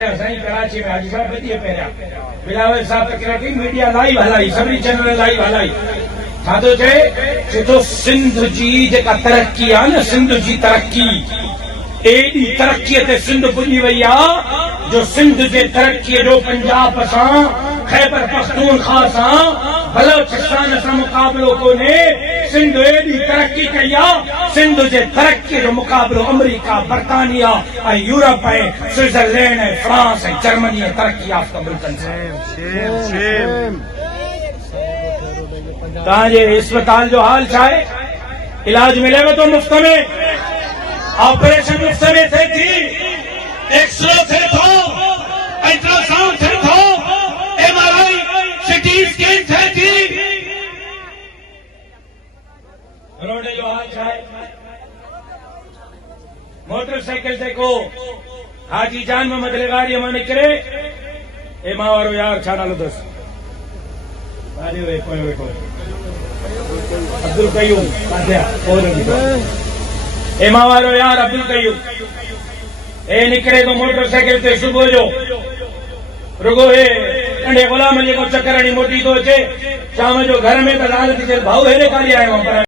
साईं कराची में आज साहब बदिए पहिरियां बिलावल साहब तक रखी मीडिया लाइव हलाई सभी चैनल लाइव हलाई छा थो चए तो सिंध जी जेका तरक्की आहे न सिंध जी तरक्की एडी तरक्कीअ ते सिंध पुॼी वई आहे जो सिंध जे तरक्कीअ जो पंजाब सां खैबर पख्तूनख्वा सां बलोचिस्तान सां मुक़ाबिलो कोन्हे। सिंध एडी तरक्की कई आहे सिंध जे तरक्कीअ जो मुक़ाबिलो अमेरिका बरतानिया ऐं यूरोप ऐं स्विट्जरलैंड ऐं फ्रांस ऐं जर्मनी ऐं तरक्की याफ़्ता मुल्कनि सां। तव्हांजे अस्पताल जो हाल छा आहे? इलाज मिलेव थो मुफ़्त में? ऑपरेशन मुफ़्त में थिए थी? एक्सरे थिए थो? अल्ट्रासाउंड थिए थो? MRI सिटी स्कैन थिए थी? रोड जो हाल छा आहे? मोटरसाइकिल ते को हाजी जान मोहम्मद गाड़ीअ मां निकिरे ए मां वारो यार छा नालो अथसि गाॾी पोइ वेठो अब्दुल कयूम ए मां वारो यार अब्दुल कयूम ए निकिरे थो मोटरसाइकिल ते सुबुह जो रुगो हे कंडे गुलाम जेको चकर हणी मोटी थो अचे शाम जो घर में त लाल थी चए भाऊ हेॾे काॾे आयो आहियां।